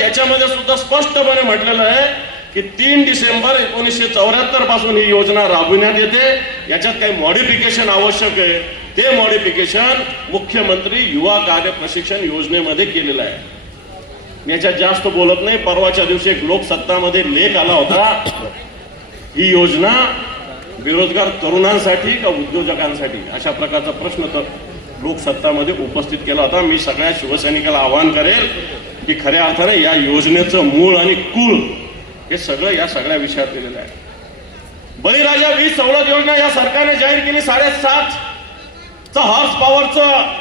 याच्यामध्ये सुद्धा स्पष्टपणे म्हटलेलं आहे की तीन डिसेंबर एकोणीसशे चौऱ्याहत्तरपासून ही योजना राबविण्यात येते. याच्यात काही मॉडिफिकेशन आवश्यक आहे. ते मॉडिफिकेशन मुख्यमंत्री युवा कार्य प्रशिक्षण योजनेमध्ये केलेलं आहे. याच्यात जास्त बोलत नाही. परवाच्या दिवशी एक लोकसत्तामध्ये लेख आला होता. ही योजना बेरोजगार तरुणांसाठी का उद्योजकांसाठी? अशा प्रकारचा प्रश्न तर लोकसत्तामध्ये उपस्थित केला होता. मी सगळ्या शिवसैनिकाला आवाहन करेल की खऱ्या अर्थाने या योजनेचं मूळ आणि कुळ हे सगळं या सगळ्या विषयात दिलेलं आहे. बळीराजा वीज सवलत योजना या सरकारने जाहीर केली साडेसात हॉर्स पॉवरचं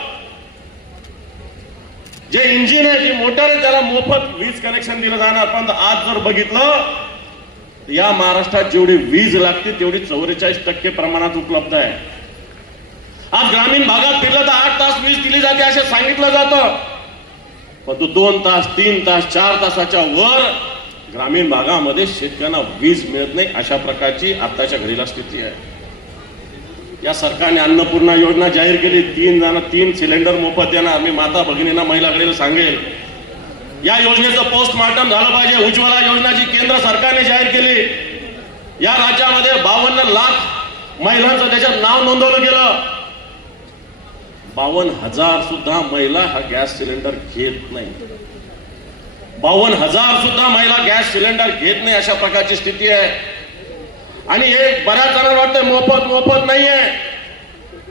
जे इंजिन आहे जी मोटर आहे त्याला मोफत वीज कनेक्शन दिलं जाणार. पण आज जर बघितलं या महाराष्ट्रात जेवढी वीज लागते तेवढी चौवेचाळीस टक्के प्रमाणात उपलब्ध आहे. आज ग्रामीण भागात फिरलं तर आठ तास वीज दिली जाते असं सांगितलं जातं. परंतु तो दोन तास तीन तास चार तासाच्या वर ग्रामीण भागामध्ये शेतकऱ्यांना वीज मिळत नाही अशा प्रकारची आताच्या घडीला स्थिती आहे. या सरकारने अन्नपूर्णा योजना जाहीर केली. तीन जण तीन सिलेंडर मोफत देणार मी माता भगिनींना महिलाकडे सांगेल. या योजनेचं पोस्टमार्टम झालं पाहिजे. उज्ज्वला योजना जी केंद्र सरकारने जाहीर केली. या राज्यामध्ये बावन्न लाख महिलांचं त्याच्यात नाव नोंदवलं गेलं. बावन्न हजार सुद्धा महिला हा गॅस सिलेंडर घेत नाही. बावन्न हजार सुद्धा महिला गॅस सिलेंडर घेत नाही अशा प्रकारची स्थिती आहे. आणि हे बऱ्याच जणांना वाटतं मोफत मोफत नाहीये.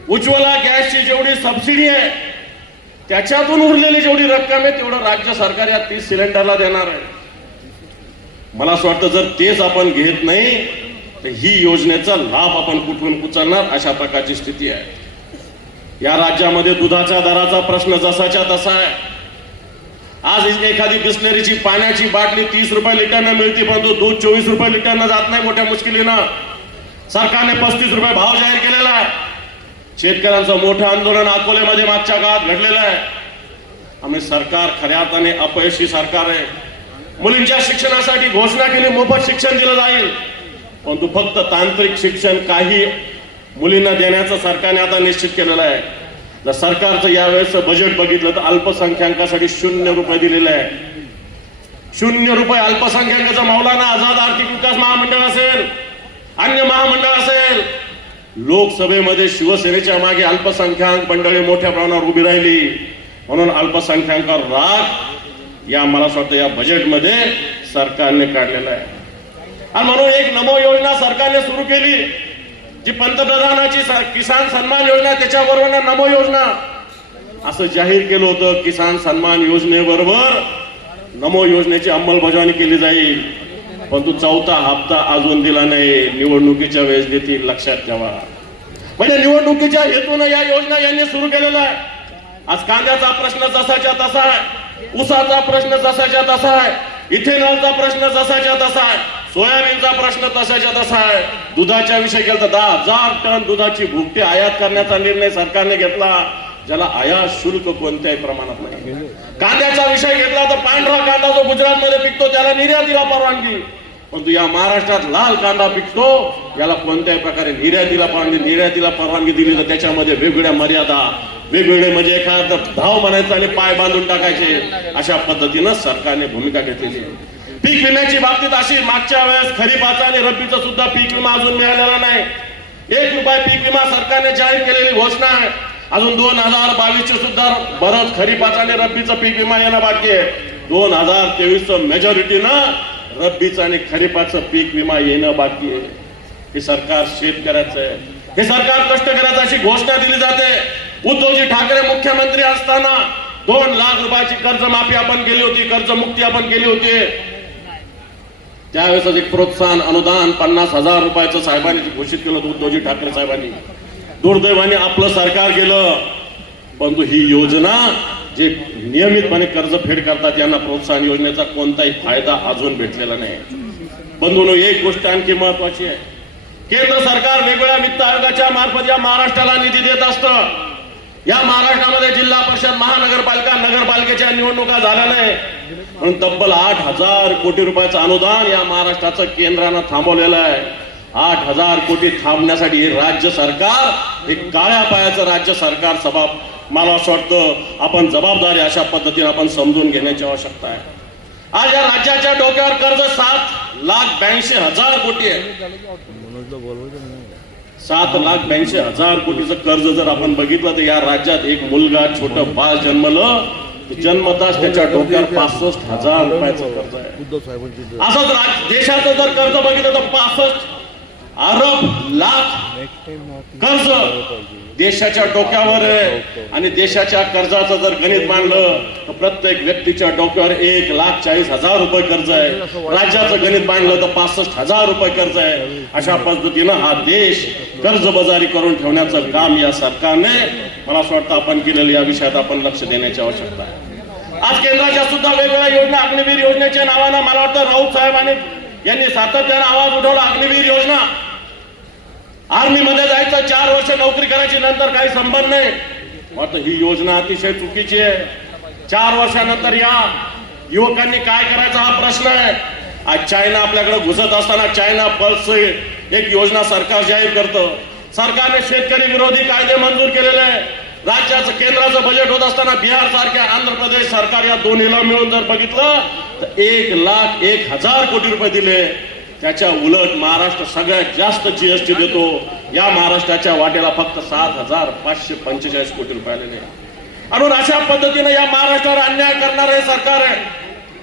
उज्ज्वला गॅसची जेवढी सबसिडी आहे त्याच्यातून उरलेली जेवढी रक्कम आहे तेवढं राज्य सरकार या तीस सिलेंडरला देणार आहे. मला असं वाटतं जर तेच आपण घेत नाही तर ही योजनेचा लाभ आपण कुठून उचलणार अशा प्रकारची स्थिती आहे. या राज्यामध्ये दुधाच्या दराचा प्रश्न जसाच्या तसा आहे. आज इथे एखादी बिस्लरीची पाण्याची बाटली तीस रुपये लिटरनं मिळते परंतु दूध चोवीस रुपये लिटरनं जात नाही मोठ्या मुश्किलीनं. सरकारने पस्तीस रुपये भाव जाहीर केलेला आहे. शेतकऱ्यांचं मोठं आंदोलन अकोल्यामध्ये मागच्या काळात घडलेलं आहे. आम्ही सरकार खऱ्या अर्थाने अपयशी सरकार आहे. मुलींच्या शिक्षणासाठी घोषणा केली मोफत शिक्षण दिलं जाईल. परंतु फक्त तांत्रिक शिक्षण काही मुलींना देण्याचं सरकारने आता निश्चित केलेलं आहे. जर सरकारचं यावेळेस बजेट बघितलं तर अल्पसंख्याकासाठी शून्य रुपये दिलेले आहे. शून्य रुपये अल्पसंख्याकाचा मौलाना आझाद आर्थिक विकास महामंडळ असेल अन्य महामंडळ असेल लोकसभेमध्ये शिवसेनेच्या मागे अल्पसंख्याक मंडळी मोठ्या प्रमाणावर उभी राहिली. म्हणून अल्पसंख्याकावर राग या मला असं वाटतं या बजेटमध्ये सरकारने काढलेला आहे. आणि म्हणून एक नमो योजना सरकारने सुरू केली. जी पंतप्रधानाची स- किसान सन्मान योजना त्याच्याबरोबर नमो योजना. असं जाहीर केलं होतं किसान सन्मान योजनेबरोबर नमो योजनेची अंमलबजावणी केली जाईल. परंतु चौथा हप्ता अजून दिला नाही. निवडणुकीच्या वेळेस देतील लक्षात ठेवा. म्हणजे निवडणुकीच्या हेतून या योजना यांनी सुरू केलेल्या आहे आज कांद्याचा प्रश्न जसाच्या तसा आहे ऊसाचा प्रश्न जसाच्या तसा आहे इथेनॉलचा प्रश्न जसाच्या तसा आहे. सोयाबीनचा प्रश्न तसाच्या तसा आहे. दुधाच्या विषय केला तर दहा हजार टन दुधाची भुकटी आयात करण्याचा निर्णय सरकारने घेतला. ज्याला आयात शुल्क कोणत्याही प्रमाणात नाही. कांद्याचा विषय घेतला तर पांढरा कांदा जो गुजरातमध्ये पिकतो त्याला निर्यातीला परवानगी परंतु या महाराष्ट्रात लाल कांदा पिकतो याला कोणत्याही प्रकारे निर्यातीला परवानगी निर्यातीला परवानगी दिली तर त्याच्यामध्ये वेगवेगळ्या मर्यादा वेगवेगळे म्हणजे एखादा धाव म्हणायचा आणि पाय बांधून टाकायचे अशा पद्धतीनं सरकारने भूमिका घेतलेली पीक विम्याची बाबतीत अशी मागच्या वेळेस खरीपाचा आणि रब्बीचा सुद्धा पीक विमा अजून मिळालेला नाही. एक रुपये पीक विमा सरकारने जाहीर केलेली घोषणा आहे. अजून दोन हजार बावीस चे सुद्धा बरंच खरीपाचा आणि रब्बीचा पीक विमा येणं बाकी आहे. दोन हजार तेवीस च मेजॉरिटीनं रब्बीचं आणि खरीपाचं पीक विमा येणं बाकी आहे. हे सरकार शेतकऱ्याचं आहे. हे सरकार कष्टकऱ्याचं अशी घोषणा दिली जाते. उद्धवजी ठाकरे मुख्यमंत्री असताना दोन लाख रुपयाची कर्जमाफी आपण केली होती कर्जमुक्ती आपण केली होती. त्यावेळेस एक प्रोत्साहन अनुदान पन्नास हजार रुपयाचं साहेबांनी घोषित केलं होतं उद्धवजी ठाकरे साहेबांनी. दुर्दैवाने आपलं सरकार गेलं. परंतु ही योजना जे नियमितपणे कर्ज फेड करतात यांना प्रोत्साहन योजनेचा कोणताही फायदा अजून भेटलेला नाही. बंधून एक गोष्ट आणखी महत्वाची आहे. केंद्र सरकार वेगवेगळ्या वित्त आयोगाच्या मार्फत या महाराष्ट्राला निधी देत असतं. या महाराष्ट्रामध्ये जिल्हा परिषद महानगरपालिका नगरपालिकेच्या निवडणुका झाल्या नाही. म्हणून तब्बल आठ हजार कोटी रुपयाचं अनुदान या महाराष्ट्राचं केंद्रानं थांबवलेलं आहे. आठ हजार कोटी थांबण्यासाठी राज्य सरकार हे काळ्या पायाचं राज्य सरकार सभा मला असं वाटतं आपण जबाबदारी अशा पद्धतीने आपण समजून घेण्याची आवश्यकता आहे. आज या राज्याच्या डोक्यावर कर्ज सात लाख ब्याऐंशी हजार कोटी आहे. सात लाख ब्याऐंशी हजार कोटीचं कर्ज जर आपण बघितलं तर या राज्यात एक मुलगा छोटं बाळ जन्मलं जन्मताच त्याच्या डोक्यावर पासष्ट हजार रुपयाचं कर्ज आहे. असंच राज- देशाचं जर कर्ज बघितलं तर पासष्ट अरब लाख कर्ज. देशाच्या डोक्यावर आहे. आणि देशाच्या कर्जाचं जर गणित मांडलं तर प्रत्येक व्यक्तीच्या डोक्यावर एक लाख चाळीस हजार रुपये कर्ज आहे. राज्याचं गणित मांडलं तर पासष्ट हजार रुपये कर्ज आहे. अशा पद्धतीनं हा देश कर्जबाजारी करून ठेवण्याचं काम या सरकारने मला असं वाटतं आपण केलेलं या विषयात आपण लक्ष देण्याची आवश्यकता आहे. आज केंद्राच्या सुद्धा वेगवेगळ्या योजना अग्निवीर योजनेच्या नावानं मला वाटतं राऊत साहेबांनी यांनी सातत्यानं आवाज उठवला अग्निवीर योजना. आर्मी मध्ये जायचं चार वर्ष नोकरी करायची नंतर काही संबंध नाही. वाटतं ही योजना अतिशय चुकीची आहे. चार वर्षानंतर या युवकांनी काय करायचा हा प्रश्न आहे? आज चायना आपल्याकडे घुसत असताना चायना पल्स एक योजना सरकार जाहीर करतं. सरकारने शेतकरी विरोधी कायदे मंजूर केलेले आहे राज्याचं केंद्राचं बजेट होत असताना बिहार सारख्या आंध्र प्रदेश सरकार या दोन्हीला मिळून जर बघितलं तर एक लाख एक हजार कोटी रुपये दिले. त्याच्या उलट महाराष्ट्र सगळ्यात जास्त जीएसटी देतो. या महाराष्ट्राच्या वाटेला फक्त सात हजार पाचशे पंचेचाळीस कोटी रुपये आलेले म्हणून अशा पद्धतीनं या महाराष्ट्रावर अन्याय करणारं हे सरकार आहे.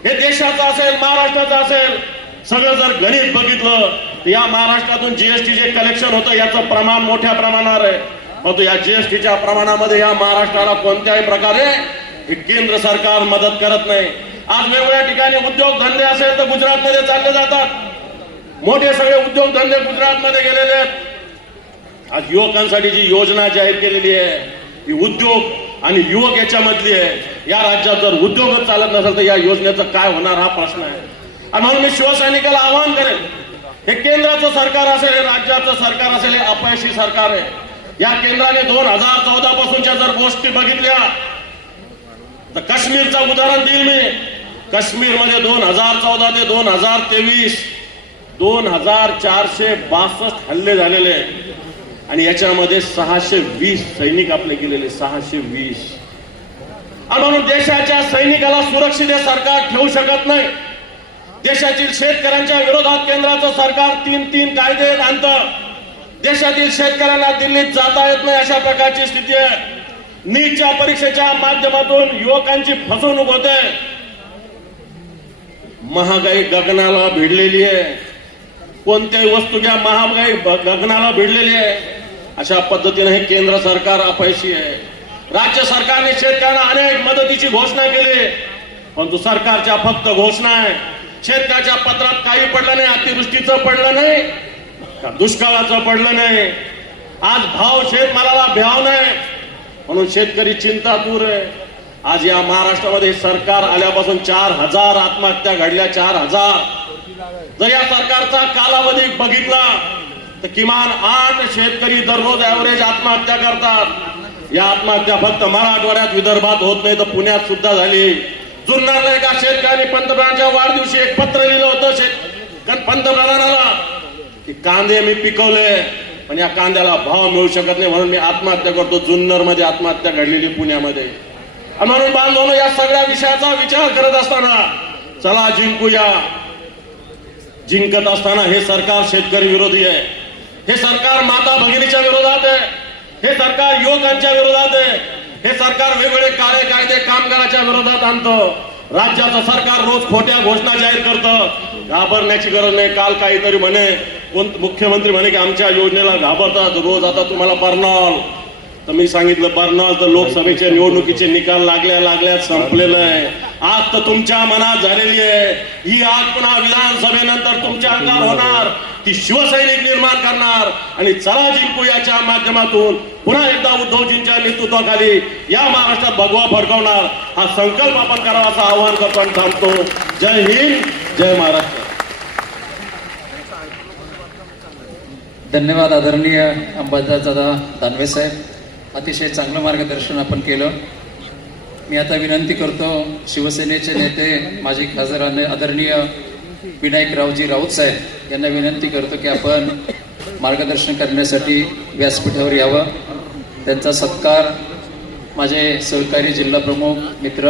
हे देशाचं असेल महाराष्ट्राचं असेल सगळं जर गणित बघितलं तर या महाराष्ट्रातून जीएसटी जे कलेक्शन होतं याचं प्रमाण मोठ्या प्रमाणावर आहे. परंतु या जीएसटीच्या प्रमाणामध्ये या महाराष्ट्राला कोणत्याही प्रकारे हे केंद्र सरकार मदत करत नाही. आज वेगवेगळ्या ठिकाणी उद्योग धंदे असेल तर गुजरातमध्ये चालले जातात. मोठे सगळे उद्योगधंदे गुजरातमध्ये गेलेले आहेत. आज युवकांसाठी जी योजना जाहीर केलेली आहे ही उद्योग आणि युवक याच्यामधली आहे. या राज्यात जर उद्योगच चालत नसेल तर या योजनेचं काय होणार हा प्रश्न आहे. आणि म्हणून मी शिवसैनिकाला आवाहन करेन हे केंद्राचं सरकार असेल हे राज्याचं सरकार असेल हे अपयशी सरकार आहे. या केंद्राने दोन हजार चौदा पासूनच्या जर गोष्टी बघितल्या तर काश्मीरचं उदाहरण देईल मी. काश्मीरमध्ये दोन हजार चौदा ते दोन हजार तेवीस दोन हजार चारशे बासष्ट हल्ले झालेले आहेत. आणि याच्यामध्ये सहाशे वीस सैनिक आपले गेलेले सहाशे वीस. म्हणून देशाच्या सैनिकाला सुरक्षित हे सरकार ठेवू शकत नाही. देशातील शेतकऱ्यांच्या विरोधात केंद्राचं सरकार तीन तीन कायदे आणतं. देशातील शेतकऱ्यांना दिल्लीत जाता येत नाही अशा प्रकारची स्थिती आहे. नीटच्या परीक्षेच्या माध्यमातून युवकांची फसवणूक होते. महागाई गगनाला भिडलेली आहे. कोणत्याही वस्तू घ्या महागाई गगनाला भिडलेली आहे. अशा पद्धतीने हे केंद्र सरकार अपयशी आहे. राज्य सरकारने शेतकऱ्यांना अनेक मदतीची घोषणा केली. परंतु सरकारच्या फक्त घोषणा आहे. शेतकऱ्याच्या पत्रात काही पडलं नाही अतिवृष्टीचं पडलं नाही दुष्काळाचं पडलं नाही. आज भाव शेतमालाला भ्याव नाही. म्हणून शेतकरी चिंता दूर आहे. आज या महाराष्ट्रामध्ये सरकार आल्यापासून चार हजार आत्महत्या घडल्या चार हजार. जर या सरकारचा कालावधी बघितला तर किमान आठ शेतकरी दररोज ऍव्हरेज आत्महत्या करतात. या आत्महत्या फक्त मराठवाड्यात विदर्भात होत नाही तर पुण्यात सुद्धा झाली. जुन्नरला एका शेतकऱ्यांनी पंतप्रधानांच्या वाढदिवशी एक पत्र लिहिलं होतं शेत पंतप्रधानाला की कांदे मी पिकवले पण या कांद्याला भाव मिळू शकत नाही म्हणून मी आत्महत्या करतो. जुन्नरमध्ये आत्महत्या घडलेली पुण्यामध्ये. म्हणून बांधवांनो या सगळ्या विषयाचा विचार करत असताना चला जिंकूया. जिंकत असताना हे सरकार शेतकरी विरोधी आहे. हे सरकार माता भगिनीच्या विरोधात आहे. हे सरकार युवकांच्या विरोधात आहे. हे सरकार वेगवेगळे काळे कायदे कामगाराच्या विरोधात आणतं. राज्याचं सरकार रोज खोट्या घोषणा जाहीर करतं. घाबरण्याची गरज नाही. काल काहीतरी म्हणे कोण मुख्यमंत्री म्हणे की आमच्या योजनेला घाबरतात. रोज आता तुम्हाला बर्नॉल. तर मी सांगितलं बर्नॉल तर लोकसभेच्या निवडणुकीचे निकाल लागल्या लागल्यात संपलेलं आहे. आग तर तुमच्या मनात झालेली आहे. ही आग पुन्हा विधानसभेनंतर तुमच्या अंगावर होणार. ती शिवसैनिक निर्माण करणार. आणि चला जिंकू याच्या माध्यमातून पुन्हा एकदा उद्धवजींच्या नेतृत्वाखाली या महाराष्ट्रात भगवा फडकवणार. हा संकल्प आपण करावा असं आवाहन करतो आणि थांबतो. जय हिंद जय महाराष्ट्र. धन्यवाद आदरणीय अंबादासदादा दानवे साहेब. अतिशय चांगलं मार्गदर्शन आपण केलं. मी आता विनंती करतो शिवसेनेचे नेते माजी खासदार आदरणीय विनायकरावजी राऊत साहेब यांना विनंती करतो की आपण मार्गदर्शन करण्यासाठी व्यासपीठावर यावं. त्यांचा सत्कार माझे सहकारी जिल्हा प्रमुख मित्र